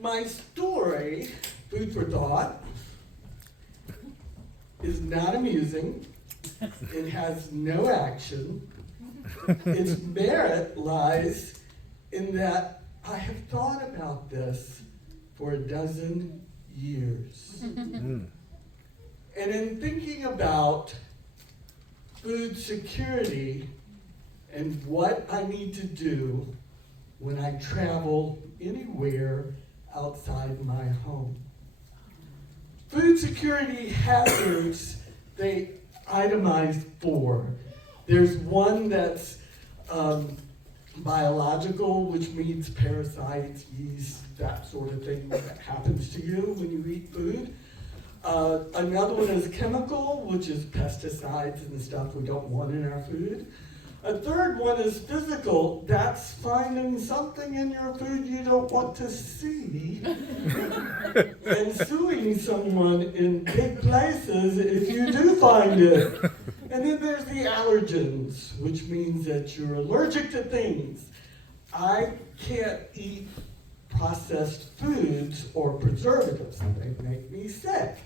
My story, Food for Thought, is not amusing. It has no action. Its merit lies in that I have thought about this for 12 years. And in thinking about food security and what I need to do when I travel anywhere outside my home. Food security hazards, they itemize 4. There's one that's biological, which means parasites, yeast, that sort of thing that happens to you when you eat food. Another one is chemical, which is pesticides and stuff we don't want in our food. A third one is physical. That's finding something in your food you don't want to see and suing someone in big places if you do find it. And then there's the allergens, which means that you're allergic to things. I can't eat processed foods or preservatives. They make me sick.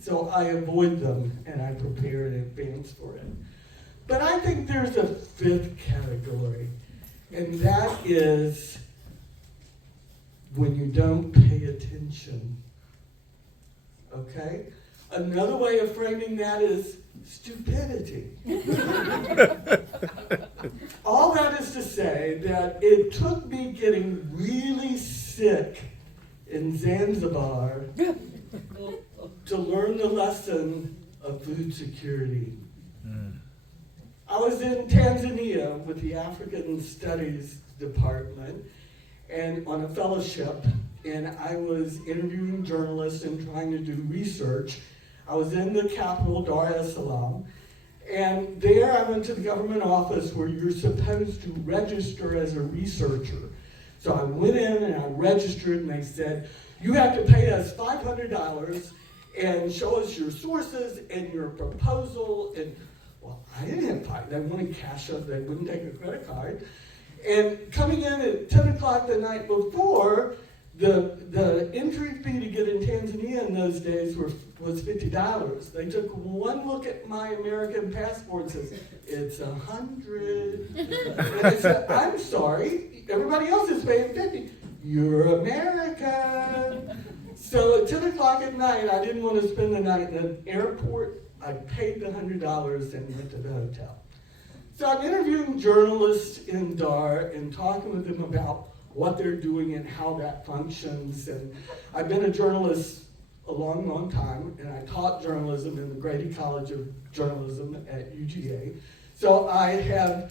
So I avoid them and I prepare in advance for it. But I think there's a 5th category, and that is when you don't pay attention. Okay? Another way of framing that is stupidity. All that is to say that it took me getting really sick in Zanzibar to learn the lesson of food security. I was in Tanzania with the African Studies Department and on a fellowship, and I was interviewing journalists and trying to do research. I was in the capital, Dar es Salaam, and there I went to the government office where you're supposed to register as a researcher. So I went in and I registered, and they said, you have to pay us $500 and show us your sources and your proposal. And well, I didn't have $500. They wanted cash up. They wouldn't take a credit card. And coming in at 10 o'clock the night before, the entry fee to get in Tanzania in those days was $50. They took one look at my American passport and says, it's $100. And I said, I'm sorry, everybody else is paying $50. You're American. So at 10 o'clock at night, I didn't want to spend the night in the airport. I paid the $100 and went to the hotel. So I'm interviewing journalists in Dar and talking with them about what they're doing and how that functions. And I've been a journalist a long, long time, and I taught journalism in the Grady College of Journalism at UGA. So I have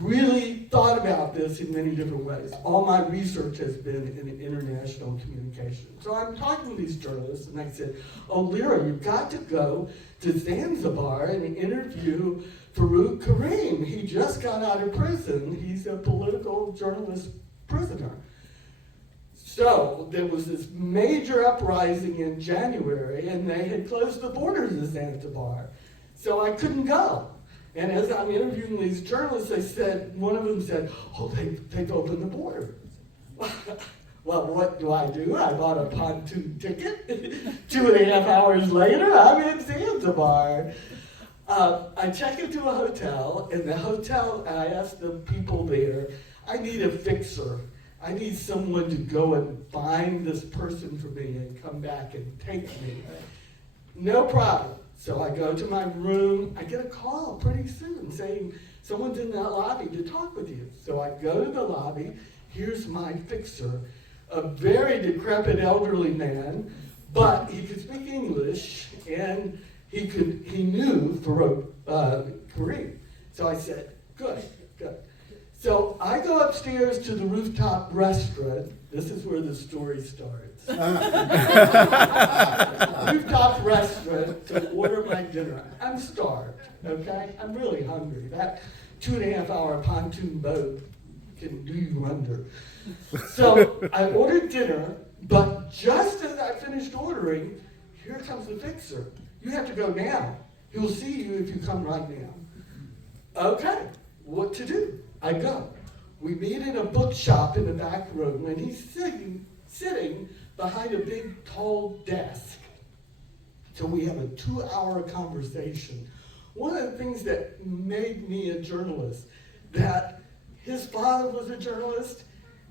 really thought about this in many different ways. All my research has been in international communication. So I'm talking to these journalists, and I said, oh, Leara, you've got to go to Zanzibar and interview Farouk Karim. He just got out of prison. He's a political journalist prisoner. So there was this major uprising in January, and they had closed the borders of Zanzibar. So I couldn't go. And as I'm interviewing these journalists, one of them said, oh, they've opened the border. Well, what do? I bought a pontoon ticket. 2.5 hours later, I'm in Zanzibar. I check into a hotel, and the hotel, I asked the people there, I need a fixer. I need someone to go and find this person for me and come back and take me. No problem. So I go to my room. I get a call pretty soon saying someone's in the lobby to talk with you. So I go to the lobby. Here's my fixer, a very decrepit elderly man, but he could speak English and he knew Farouk Karim. So I said, good. So I go upstairs to the rooftop restaurant. This is where the story starts. Rooftop restaurant to order my dinner. I'm starved, okay? I'm really hungry. That 2.5 hour pontoon boat can do you under. So I ordered dinner, but just as I finished ordering, here comes the fixer. You have to go now. He'll see you if you come right now. Okay, what to do? I go. We meet in a bookshop in the back room, and he's sitting behind a big, tall desk. So we have a 2-hour conversation. One of the things that made me a journalist, that his father was a journalist.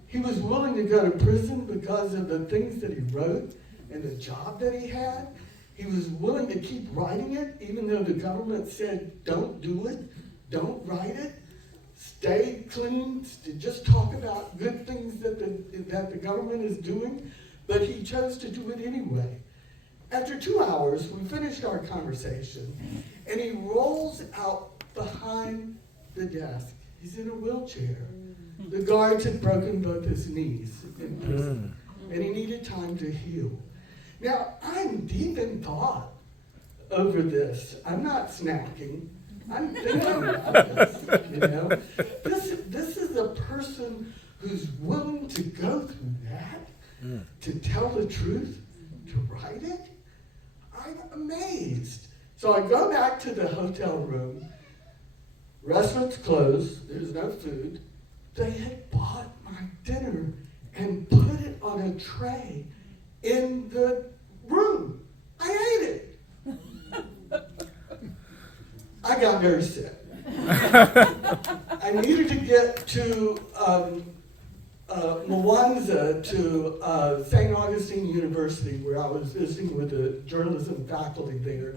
He was willing to go to prison because of the things that he wrote and the job that he had. He was willing to keep writing it, even though the government said, don't do it, don't write it, stay clean, just talk about good things that the government is doing. But he chose to do it anyway. After 2 hours, we finished our conversation, and he rolls out behind the desk. He's in a wheelchair. The guards had broken both his knees in prison, and he needed time to heal. Now, I'm deep in thought over this. I'm not snacking. I'm thinking about this, you know. This is a person who's willing to go through that, to tell the truth, to write it. I'm amazed. So I go back to the hotel room. Restaurant's closed. There's no food. They had bought my dinner and put it on a tray in the room. I ate it. I got very sick. I needed to get to Mwanza, to St. Augustine University, where I was visiting with the journalism faculty there.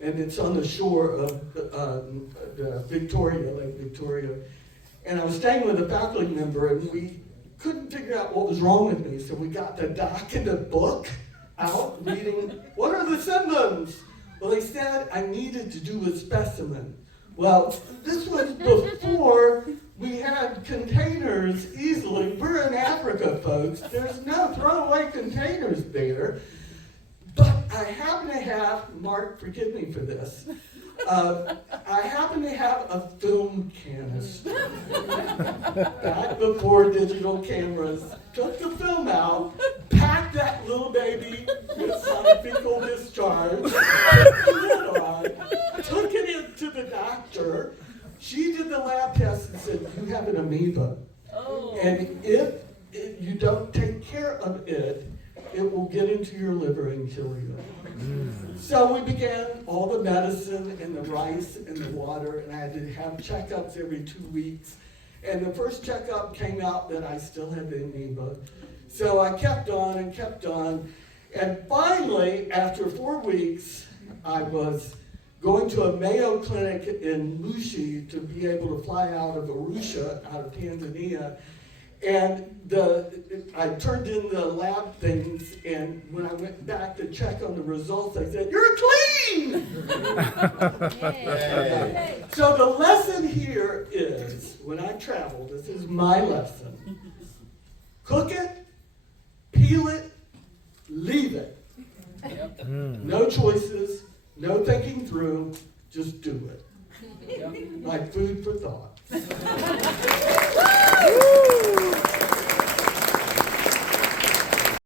And it's on the shore of the Victoria, Lake Victoria. And I was staying with a faculty member, and we couldn't figure out what was wrong with me. So we got the doc and the book out, reading, what are the symptoms? Well, they said I needed to do a specimen. Well, this was before we had containers easily. We're in Africa, folks. There's no throwaway containers there. But I happen to have, Mark, forgive me for this, I happen to have a film canister. Back before digital cameras, took the film out, packed that little baby with some fecal discharge, put it on, took it into the doctor. She did the lab test and said, you have an amoeba. Oh. And if you don't take care of it, it will get into your liver and kill you. So we began all the medicine and the rice and the water, and I had to have checkups every 2 weeks. And the first checkup came out that I still had the amoeba. So I kept on and kept on. And finally, after 4 weeks, I was going to a Mayo clinic in Moshi to be able to fly out of Arusha, out of Tanzania. And I turned in the lab things, and when I went back to check on the results, I said, you're clean! So the lesson here is, when I travel, this is my lesson. Cook it, peel it, leave it. No choices, no thinking through, just do it. Like food for thought.